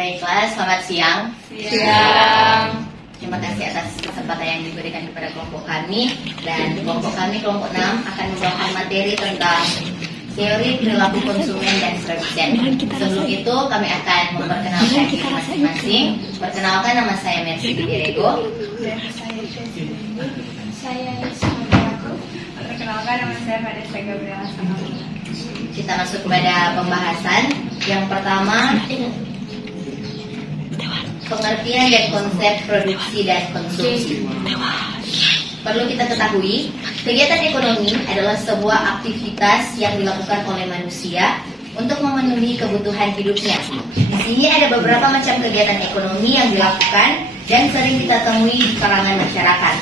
Baiklah, selamat siang. Siang. Terima kasih atas kesempatan yang diberikan kepada kelompok kami. Dan kelompok kami, kelompok 6, akan membawakan materi tentang teori perilaku konsumen dan produsen. Sebelum itu, kami akan memperkenalkan diri masing-masing. Perkenalkan, nama saya Mercy Diego. Dan saya Chelsea. Saya Ismail. Perkenalkan, nama saya Vanessa Gabriela Sangalu. Kita masuk kepada pembahasan. Yang pertama, pengertian dan konsep produksi dan konsumsi. Perlu kita ketahui, kegiatan ekonomi adalah sebuah aktivitas yang dilakukan oleh manusia untuk memenuhi kebutuhan hidupnya. Di sini ada beberapa macam kegiatan ekonomi yang dilakukan dan sering kita temui di kalangan masyarakat.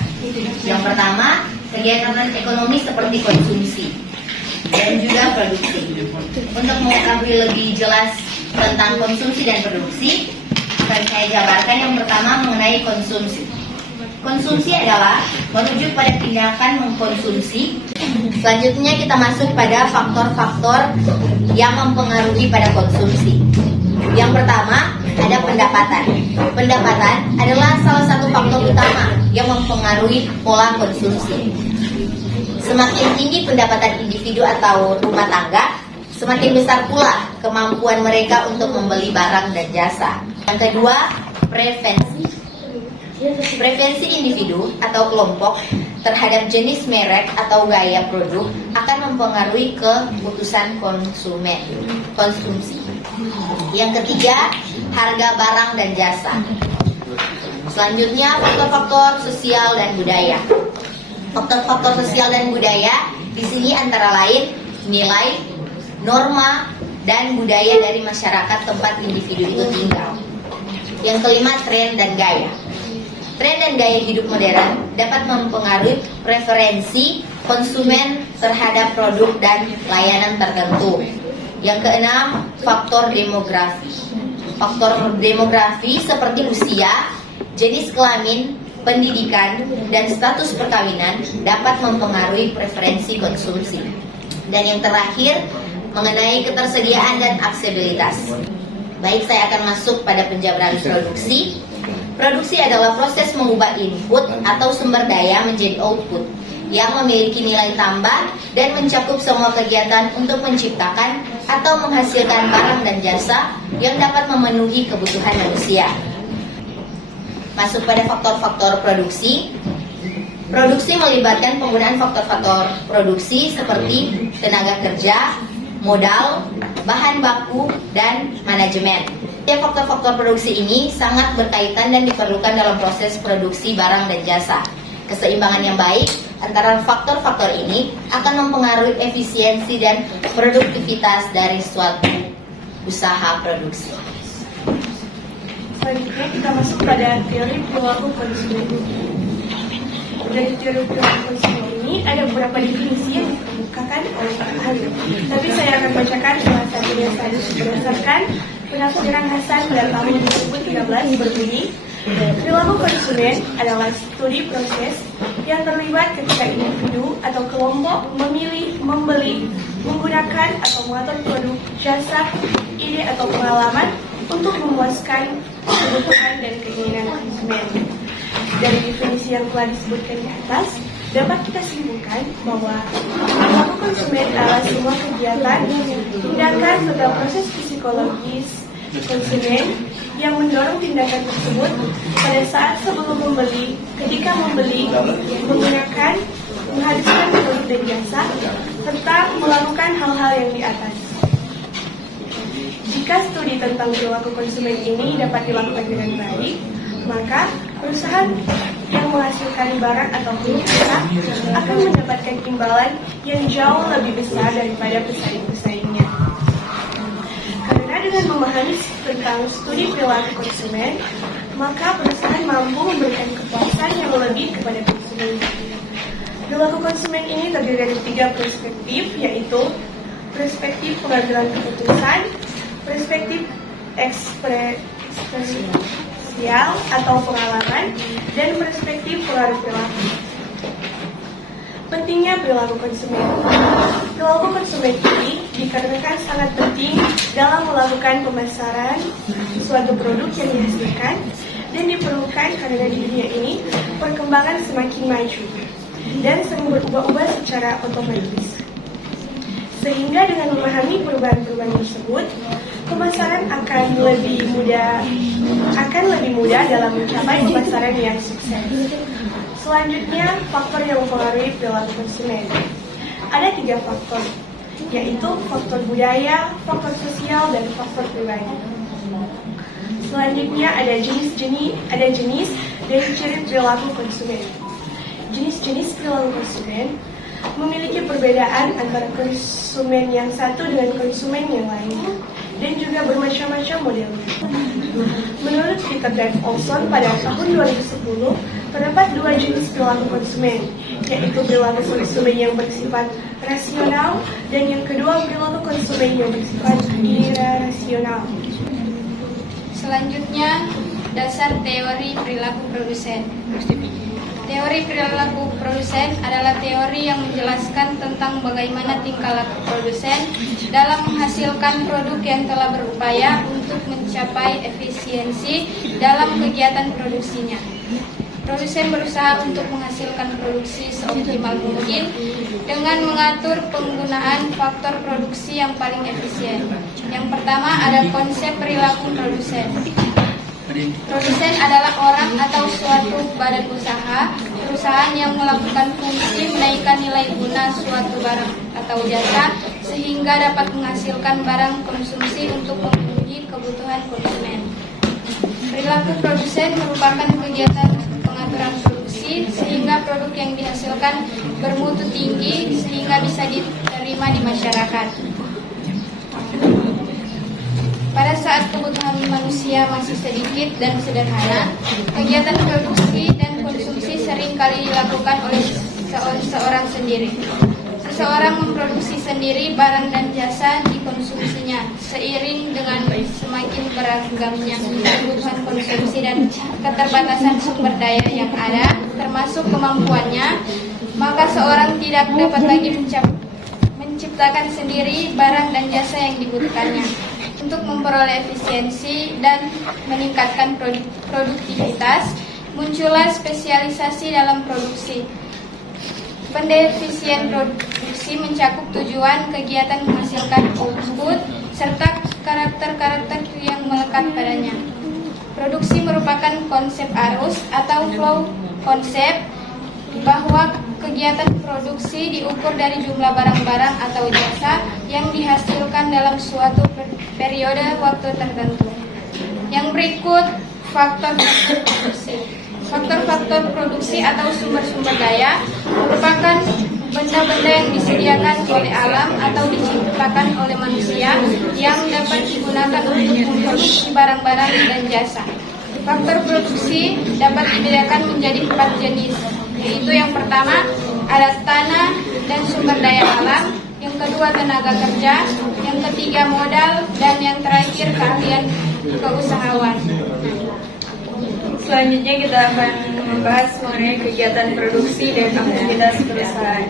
Yang pertama, kegiatan ekonomi seperti konsumsi dan juga produksi. Untuk mengetahui lebih jelas tentang konsumsi dan produksi, akan saya jabarkan yang pertama mengenai konsumsi. Konsumsi adalah merujuk pada tindakan mengkonsumsi. Selanjutnya kita masuk pada faktor-faktor yang mempengaruhi pada konsumsi. Yang pertama ada pendapatan. Pendapatan adalah salah satu faktor utama yang mempengaruhi pola konsumsi. Semakin tinggi pendapatan individu atau rumah tangga, semakin besar pula kemampuan mereka untuk membeli barang dan jasa. Yang kedua, preferensi. Preferensi individu atau kelompok terhadap jenis merek atau gaya produk akan mempengaruhi keputusan konsumsi. Yang ketiga, harga barang dan jasa. Selanjutnya, faktor-faktor sosial dan budaya. Faktor-faktor sosial dan budaya di sini antara lain nilai, norma, dan budaya dari masyarakat tempat individu itu tinggal. Yang kelima, tren dan gaya. Tren dan gaya hidup modern dapat mempengaruhi preferensi konsumen terhadap produk dan layanan tertentu. Yang keenam, faktor demografi. Faktor demografi seperti usia, jenis kelamin, pendidikan, dan status perkawinan dapat mempengaruhi preferensi konsumsi. Dan yang terakhir, mengenai ketersediaan dan aksesibilitas. Baik, saya akan masuk pada penjabaran produksi. Produksi adalah proses mengubah input atau sumber daya menjadi output yang memiliki nilai tambah dan mencakup semua kegiatan untuk menciptakan atau menghasilkan barang dan jasa yang dapat memenuhi kebutuhan manusia. Masuk pada faktor-faktor produksi. Produksi melibatkan penggunaan faktor-faktor produksi seperti tenaga kerja, modal, bahan baku, dan manajemen. Faktor-faktor produksi ini sangat berkaitan dan diperlukan dalam proses produksi barang dan jasa. Keseimbangan yang baik antara faktor-faktor ini akan mempengaruhi efisiensi dan produktivitas dari suatu usaha produksi. Selanjutnya kita masuk pada teori perilaku konsumen. Dari teori perilaku konsumen ini ada beberapa definisi yang dikemukakan oleh para ahli. Tapi saya akan bacakan salah satunya saja berdasarkan penafsiran Hasan pada tahun 2013 berbunyi, perilaku konsumen adalah studi proses yang terlibat ketika individu atau kelompok memilih, membeli, menggunakan atau mengatur produk, jasa, ide atau pengalaman untuk memuaskan kebutuhan dan keinginan konsumen. Dari definisi yang telah disebutkan di atas, dapat kita simpulkan bahwa perilaku konsumen adalah semua kegiatan, tindakan, serta proses psikologis konsumen yang mendorong tindakan tersebut pada saat sebelum membeli, ketika membeli, menggunakan, menghabiskan produk dan jasa, serta melakukan hal-hal yang di atas. Jika studi tentang perilaku konsumen ini dapat dilakukan dengan baik, maka perusahaan yang menghasilkan barang atau jasa akan mendapatkan imbalan yang jauh lebih besar daripada pesaing-pesaingnya. Karena dengan memahami tentang studi perilaku konsumen, maka perusahaan mampu memberikan kepuasan yang lebih kepada konsumen. Perilaku konsumen ini terdiri dari 3 perspektif, yaitu perspektif pengambilan keputusan, perspektif ekspresial atau pengalaman, dan perspektif pengaruh perilaku. Pentingnya perilaku konsumen. Perilaku konsumen ini dikarenakan sangat penting dalam melakukan pemasaran suatu produk yang dihasilkan dan diperlukan karena di dunia ini perkembangan semakin maju dan sering berubah-ubah secara otomatis. Sehingga dengan memahami perubahan-perubahan tersebut, pemasaran akan lebih mudah dalam mencapai pemasaran yang sukses. Selanjutnya, faktor yang mempengaruhi perilaku konsumen. Ada 3 faktor, yaitu faktor budaya, faktor sosial, dan faktor pribadi. Selanjutnya ada jenis dari ciri perilaku konsumen. Jenis-jenis perilaku konsumen memiliki perbedaan antara konsumen yang satu dengan konsumen yang lain, dan juga bermacam-macam modelnya. Menurut Peter dan Olson pada tahun 2010, terdapat 2 jenis perilaku konsumen, yaitu perilaku konsumen yang bersifat rasional dan yang kedua perilaku konsumen yang bersifat irrasional. Selanjutnya, dasar teori perilaku produsen. Teori perilaku produsen adalah teori yang menjelaskan tentang bagaimana tingkah laku produsen dalam menghasilkan produk yang telah berupaya untuk mencapai efisiensi dalam kegiatan produksinya. Produsen berusaha untuk menghasilkan produksi seoptimal mungkin dengan mengatur penggunaan faktor produksi yang paling efisien. Yang pertama ada konsep perilaku produsen. Produsen adalah orang atau suatu badan usaha, perusahaan yang melakukan fungsi menaikkan nilai guna suatu barang atau jasa sehingga dapat menghasilkan barang konsumsi untuk memenuhi kebutuhan konsumen. Perilaku produsen merupakan kegiatan pengaturan produksi sehingga produk yang dihasilkan bermutu tinggi sehingga bisa diterima di masyarakat. Pada saat kebutuhan manusia masih sedikit dan sederhana, kegiatan produksi dan konsumsi sering kali dilakukan oleh seorang sendiri. Seseorang memproduksi sendiri barang dan jasa dikonsumsinya. Seiring dengan semakin beragamnya kebutuhan konsumsi dan keterbatasan sumber daya yang ada, termasuk kemampuannya, maka seorang tidak dapat lagi menciptakan sendiri barang dan jasa yang dibutuhkannya. Untuk memperoleh efisiensi dan meningkatkan produktivitas, muncullah spesialisasi dalam produksi. Pendefinisian produksi mencakup tujuan, kegiatan menghasilkan output, serta karakter-karakter yang melekat padanya. Produksi merupakan konsep arus atau flow konsep, bahwa kegiatan produksi diukur dari jumlah barang-barang atau jasa yang dihasilkan dalam suatu periode waktu tertentu. Yang berikut faktor produksi. Faktor-faktor produksi atau sumber-sumber daya merupakan benda-benda yang disediakan oleh alam atau diciptakan oleh manusia yang dapat digunakan untuk memproduksi barang-barang dan jasa. Faktor produksi dapat dibedakan menjadi 4 jenis, yaitu yang pertama ada tanah dan sumber daya alam, yang kedua tenaga kerja, yang ketiga modal, dan yang terakhir keahlian keusahawan. Selanjutnya kita akan membahas mengenai kegiatan produksi dan aktivitas perusahaan.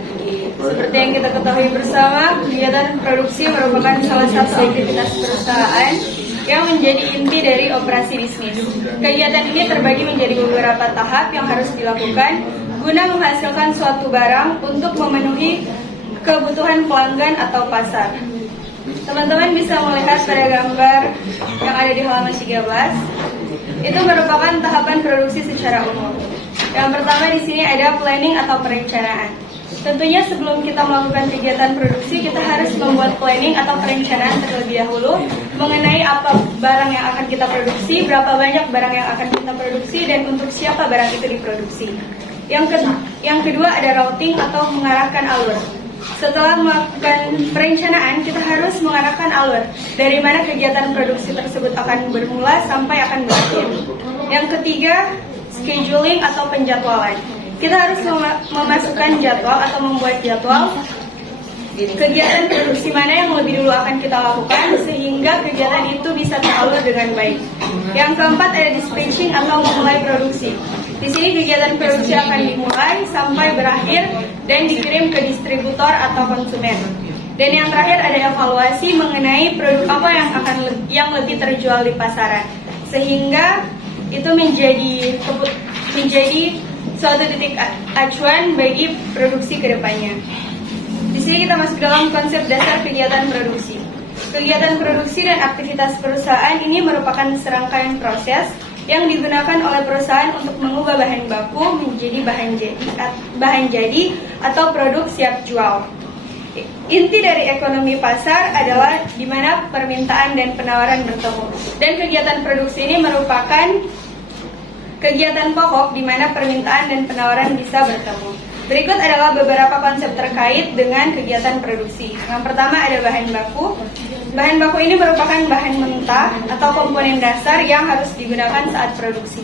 Seperti yang kita ketahui bersama, kegiatan produksi merupakan salah satu aktivitas perusahaan yang menjadi inti dari operasi bisnis. Kegiatan ini terbagi menjadi beberapa tahap yang harus dilakukan guna menghasilkan suatu barang untuk memenuhi kebutuhan pelanggan atau pasar. Teman-teman bisa melihat pada gambar yang ada di halaman 13. Itu merupakan tahapan produksi secara umum. Yang pertama di sini ada planning atau perencanaan. Tentunya sebelum kita melakukan kegiatan produksi, kita harus membuat planning atau perencanaan terlebih dahulu mengenai apa barang yang akan kita produksi, berapa banyak barang yang akan kita produksi, dan untuk siapa barang itu diproduksi. Yang kedua ada routing atau mengarahkan alur. Setelah melakukan perencanaan, kita harus mengarahkan alur dari mana kegiatan produksi tersebut akan bermula sampai akan berakhir. Yang ketiga, scheduling atau penjadwalan. Kita harus memasukkan jadwal atau membuat jadwal kegiatan produksi mana yang lebih dulu akan kita lakukan sehingga kegiatan itu bisa teralur dengan baik. Yang keempat ada dispatching atau memulai produksi. Di Di sini kegiatan produksi akan dimulai sampai berakhir dan dikirim ke distributor atau konsumen. Dan yang terakhir ada evaluasi mengenai produk apa yang lebih terjual di pasaran, sehingga itu menjadi suatu titik acuan bagi produksi ke depannya. Di sini kita masuk dalam konsep dasar kegiatan produksi. Kegiatan produksi dan aktivitas perusahaan ini merupakan serangkaian proses yang digunakan oleh perusahaan untuk mengubah bahan baku menjadi bahan jadi atau produk siap jual. Inti dari ekonomi pasar adalah di mana permintaan dan penawaran bertemu. Dan kegiatan produksi ini merupakan kegiatan pokok di mana permintaan dan penawaran bisa bertemu. Berikut adalah beberapa konsep terkait dengan kegiatan produksi. Yang pertama ada bahan baku. Bahan baku ini merupakan bahan mentah atau komponen dasar yang harus digunakan saat produksi.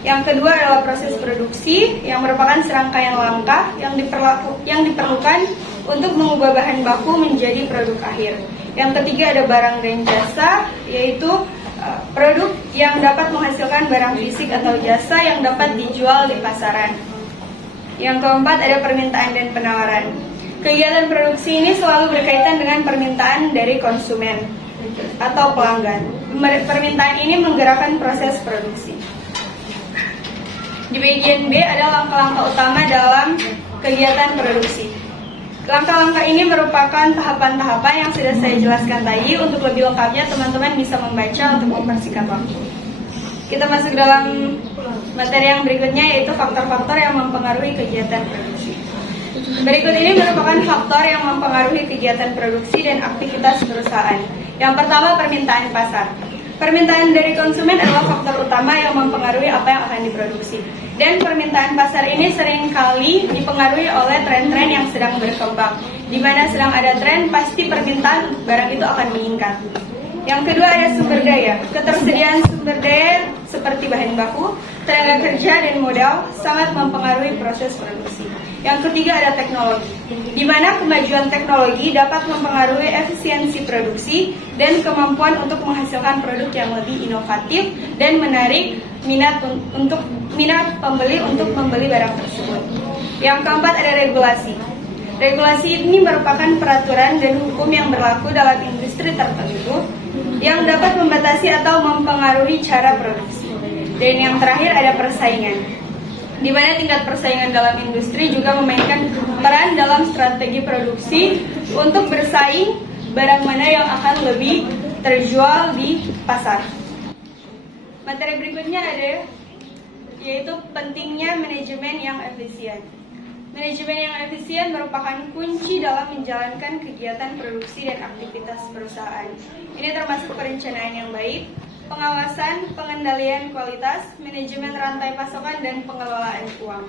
Yang kedua adalah proses produksi yang merupakan serangkaian langkah yang diperlukan untuk mengubah bahan baku menjadi produk akhir. Yang ketiga ada barang dan jasa, yaitu produk yang dapat menghasilkan barang fisik atau jasa yang dapat dijual di pasaran. Yang keempat ada permintaan dan penawaran. Kegiatan produksi ini selalu berkaitan dengan permintaan dari konsumen atau pelanggan. Permintaan ini menggerakkan proses produksi. Di bagian B ada langkah-langkah utama dalam kegiatan produksi. Langkah-langkah ini merupakan tahapan-tahapan yang sudah saya jelaskan tadi. Untuk lebih lengkapnya teman-teman bisa membaca untuk mempersingkat waktu. Kita masuk dalam materi yang berikutnya, yaitu faktor-faktor yang mempengaruhi kegiatan produksi. Berikut ini merupakan faktor yang mempengaruhi kegiatan produksi dan aktivitas perusahaan. Yang pertama, permintaan pasar. Permintaan dari konsumen adalah faktor utama yang mempengaruhi apa yang akan diproduksi. Dan permintaan pasar ini seringkali dipengaruhi oleh tren-tren yang sedang berkembang. Di mana sedang ada tren, pasti permintaan barang itu akan meningkat. Yang kedua ada sumber daya. Ketersediaan sumber daya seperti bahan baku, tenaga kerja, dan modal sangat mempengaruhi proses produksi. Yang ketiga ada teknologi, di mana kemajuan teknologi dapat mempengaruhi efisiensi produksi dan kemampuan untuk menghasilkan produk yang lebih inovatif dan menarik minat pembeli untuk membeli barang tersebut. Yang keempat ada regulasi. Regulasi ini merupakan peraturan dan hukum yang berlaku dalam industri tertentu yang dapat membatasi atau mempengaruhi cara produksi. Dan yang terakhir ada persaingan, di mana tingkat persaingan dalam industri juga memainkan peran dalam strategi produksi untuk bersaing barang mana yang akan lebih terjual di pasar. Materi berikutnya ada yaitu pentingnya manajemen yang efisien. Manajemen yang efisien merupakan kunci dalam menjalankan kegiatan produksi dan aktivitas perusahaan. Ini termasuk perencanaan yang baik, pengawasan, pengendalian kualitas, manajemen rantai pasokan, dan pengelolaan uang.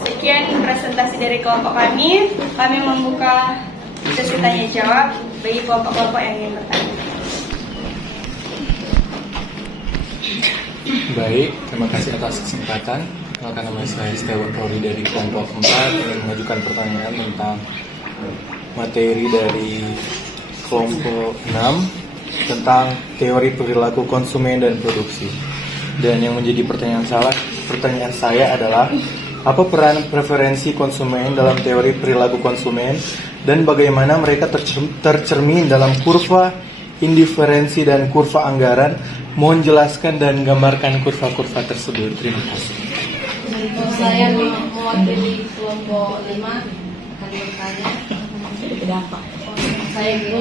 Sekian presentasi dari kelompok kami. Kami membuka sesi tanya jawab bagi kelompok-kelompok yang ingin bertanya. Baik, terima kasih atas kesempatan. Kenalkan nama saya Teori dari kelompok 4 ingin mengajukan pertanyaan tentang materi dari kelompok 6 tentang teori perilaku konsumen dan produksi. Dan yang menjadi pertanyaan saya adalah apa peran preferensi konsumen dalam teori perilaku konsumen dan bagaimana mereka tercermin dalam kurva indiferensi dan kurva anggaran. Mohon jelaskan dan gambarkan kurva-kurva tersebut. Terima kasih. Saya mewakili kelompok 5 akan bertanya. Saya Guru.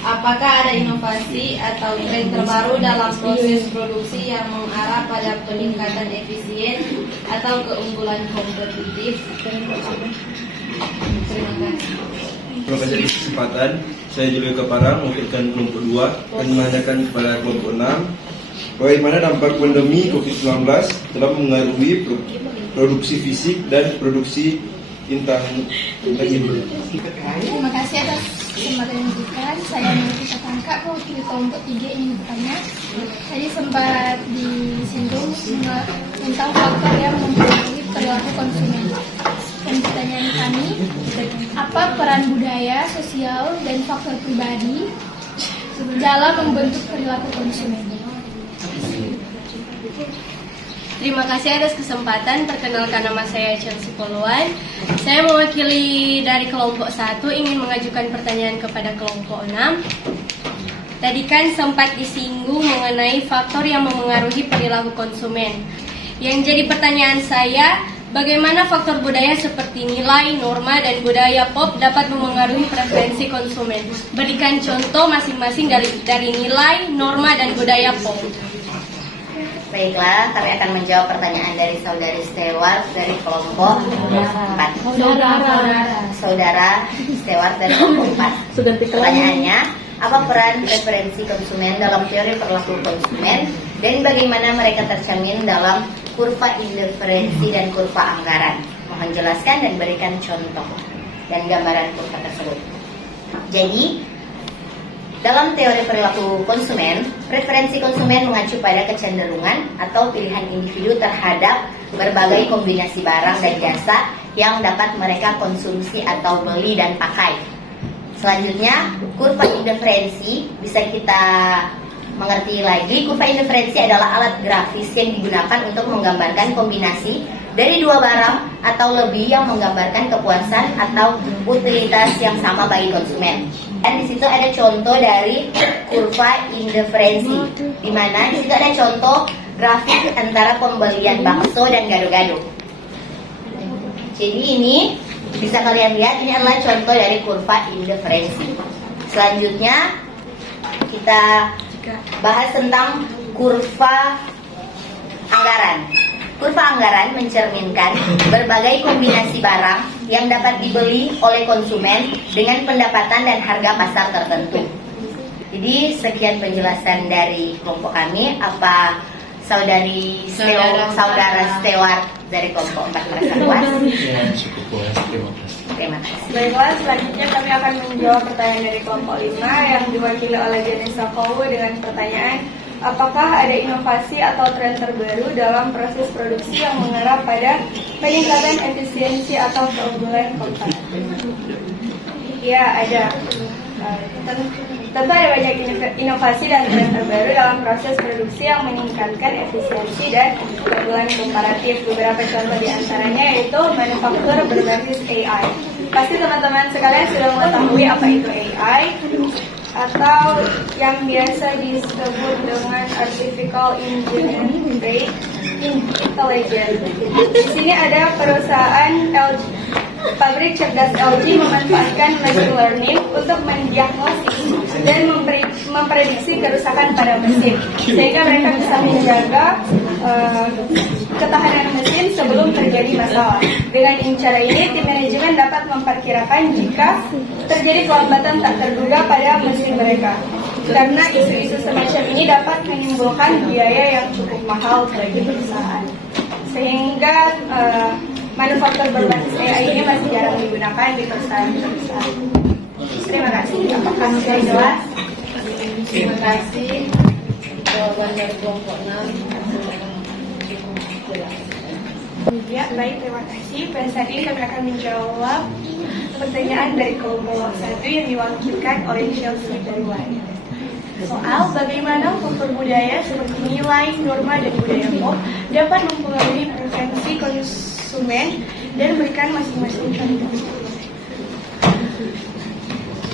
Apakah ada inovasi atau tren terbaru dalam proses produksi yang mengarah pada peningkatan efisien atau keunggulan kompetitif? Terima kasih. Terima kasih atas kesempatan. Saya Julio Kaparang, mewakilkan kelompok 2 dan menanyakan kepada kelompok 6 bagaimana dampak pandemi COVID-19 telah mengaruhi produksi fisik dan produksi intangible. Terima kasih atas kesempatan yang diberikan. Saya Nurita Tangka, mewakili kelompok 3 ingin bertanya. Tadi sempat disinggung tentang faktor yang mempengaruhi perilaku konsumen. Dan pertanyaan kami, apa peran budaya, sosial, dan faktor pribadi dalam membentuk perilaku konsumen? Terima kasih atas kesempatan. Perkenalkan, nama saya Chelsea Poluan. Saya mewakili dari kelompok 1 ingin mengajukan pertanyaan kepada kelompok 6. Tadi kan sempat disinggung mengenai faktor yang memengaruhi perilaku konsumen. Yang jadi pertanyaan saya, bagaimana faktor budaya seperti nilai, norma, dan budaya pop dapat memengaruhi preferensi konsumen? Berikan contoh masing-masing dari nilai, norma, dan budaya pop. Baiklah, kami akan menjawab pertanyaan dari saudari Stewart dari kelompok 4. Saudara Stewart dari kelompok 4. Pertanyaannya, apa peran preferensi konsumen dalam teori perilaku konsumen dan bagaimana mereka tercermin dalam kurva indiferensi dan kurva anggaran? Mohon jelaskan dan berikan contoh dan gambaran kurva tersebut. Jadi, dalam teori perilaku konsumen, preferensi konsumen mengacu pada kecenderungan atau pilihan individu terhadap berbagai kombinasi barang dan jasa yang dapat mereka konsumsi atau beli dan pakai. Selanjutnya, kurva indiferensi bisa kita mengerti lagi. Kurva indiferensi adalah alat grafis yang digunakan untuk menggambarkan kombinasi dari dua barang atau lebih yang menggambarkan kepuasan atau utilitas yang sama bagi konsumen. Dan di situ ada contoh dari kurva indiferensi, di mana di situ ada contoh grafik antara pembelian bakso dan gado-gado. Jadi ini bisa kalian lihat, ini adalah contoh dari kurva indiferensi. Selanjutnya kita bahas tentang kurva anggaran. Kurva anggaran mencerminkan berbagai kombinasi barang yang dapat dibeli oleh konsumen dengan pendapatan dan harga pasar tertentu. Jadi sekian penjelasan dari kelompok kami. Apa saudara Stewart dari kelompok 4 merasa puas? Ya, cukup puas. Terima kasih. Terima kasih. Baiklah, selanjutnya kami akan menjawab pertanyaan dari kelompok 5 yang diwakili oleh Janessa Kowu dengan pertanyaan, apakah ada inovasi atau tren terbaru dalam proses produksi yang mengarah pada peningkatan efisiensi atau keunggulan komparatif? Ya, ada. Tentu ada banyak inovasi dan tren terbaru dalam proses produksi yang meningkatkan efisiensi dan keunggulan komparatif. Beberapa contoh di antaranya yaitu manufaktur berbasis AI. Pasti teman-teman sekalian sudah mengetahui apa itu AI, atau yang biasa disebut dengan artificial intelligence. Di sini ada perusahaan LG, pabrik cerdas LG memanfaatkan machine learning untuk mendiagnosis dan memprediksi kerusakan pada mesin, sehingga mereka bisa menjaga ketahanan mesin sebelum terjadi masalah. Dengan cara ini, tim manajemen dapat memperkirakan jika terjadi kelambatan tak terduga pada mesin mereka. Karena isu-isu semacam ini dapat menimbulkan biaya yang cukup mahal bagi perusahaan, sehingga manufaktur berbasis AI ini masih jarang digunakan di perusahaan-perusahaan. Terima kasih. Apakah sudah jelas? Terima kasih. Jawaban dari kelompok 6 jelas. Ya, baik, terima kasih. Pada saat ini kami akan menjawab pertanyaan dari kelompok 1 yang diwakilkan oleh Chelsea dari Wahid. Soal bagaimana faktor budaya seperti nilai, norma, dan budaya pop dapat mempengaruhi preferensi konsumen dan berikan masing-masing contoh.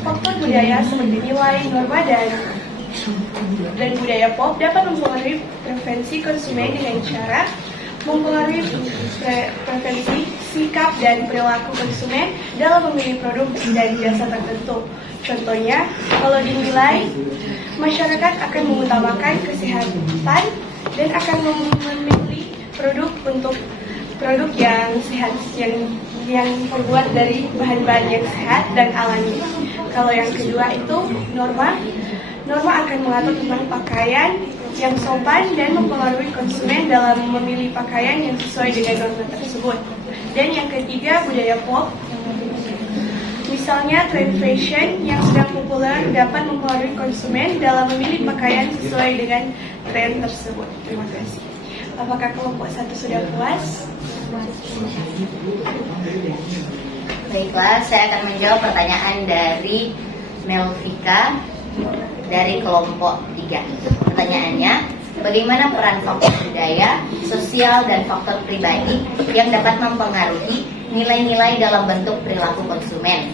Faktor budaya seperti nilai, norma, dan budaya pop dapat mempengaruhi preferensi konsumen dengan cara mempengaruhi preferensi, sikap, dan perilaku konsumen dalam memilih produk dan jasa tertentu. Contohnya, kalau dinilai, masyarakat akan mengutamakan kesehatan dan akan memilih produk yang sehat, yang terbuat dari bahan-bahan yang sehat dan alami. Kalau yang kedua itu norma akan mengatur tentang pakaian yang sopan dan mempengaruhi konsumen dalam memilih pakaian yang sesuai dengan norma tersebut. Dan yang ketiga, budaya pop. Misalnya, tren fashion yang sedang populer dapat mempengaruhi konsumen dalam memilih pakaian sesuai dengan tren tersebut. Terima kasih. Apakah kelompok 1 sudah puas? Baiklah, saya akan menjawab pertanyaan dari Melvika dari kelompok 3. Pertanyaannya, bagaimana peran faktor budaya, sosial, dan faktor pribadi yang dapat mempengaruhi nilai-nilai dalam bentuk perilaku konsumen.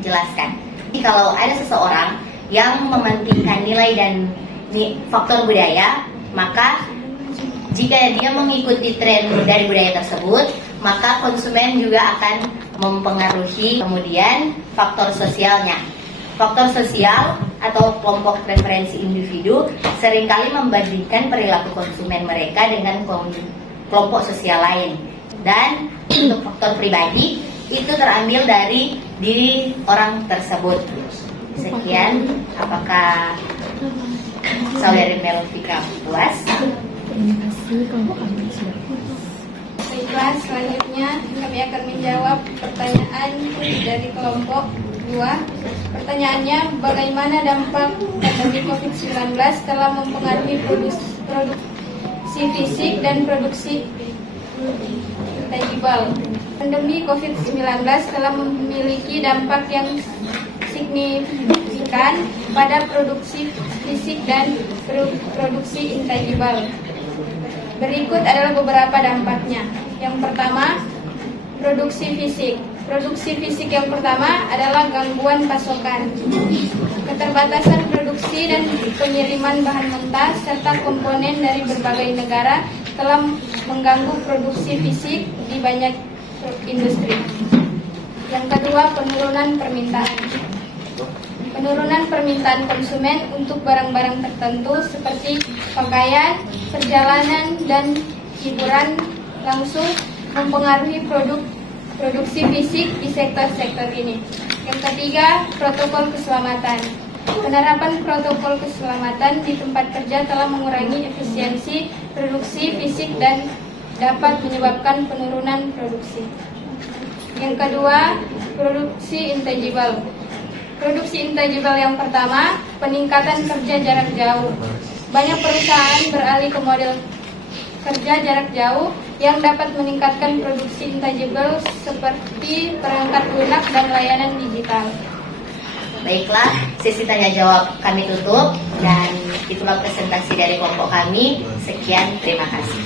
Jelaskan. Jadi kalau ada seseorang yang mementingkan nilai dan faktor budaya, maka jika dia mengikuti tren dari budaya tersebut, maka konsumen juga akan mempengaruhi kemudian faktor sosialnya. Faktor sosial atau kelompok preferensi individu seringkali membandingkan perilaku konsumen mereka dengan kelompok sosial lain. Dan untuk faktor pribadi itu terambil dari diri orang tersebut. Sekian, apakah Saudari Melvika puas? Baiklah, selanjutnya kami akan menjawab pertanyaan dari kelompok 2. Pertanyaannya, bagaimana dampak pandemi COVID-19 telah mempengaruhi produksi fisik dan produksi intangible? Pandemi COVID-19 telah memiliki dampak yang signifikan pada produksi fisik dan produksi intangible. Berikut adalah beberapa dampaknya. Yang pertama, produksi fisik. Produksi fisik yang pertama adalah gangguan pasokan. Keterbatasan produksi dan pengiriman bahan mentah serta komponen dari berbagai negara telah mengganggu produksi fisik di banyak industri. Yang kedua, penurunan permintaan. Penurunan permintaan konsumen untuk barang-barang tertentu seperti pakaian, perjalanan, dan hiburan langsung mempengaruhi produksi fisik di sektor-sektor ini. Yang ketiga, protokol keselamatan. Penerapan protokol keselamatan di tempat kerja telah mengurangi efisiensi produksi fisik dan dapat menyebabkan penurunan produksi. Yang kedua, produksi intangible. Produksi intangible yang pertama, peningkatan kerja jarak jauh. Banyak perusahaan beralih ke model kerja jarak jauh yang dapat meningkatkan produksi intangible seperti perangkat lunak dan layanan digital. Baiklah, sesi tanya jawab kami tutup dan itulah presentasi dari kelompok kami. Sekian, terima kasih.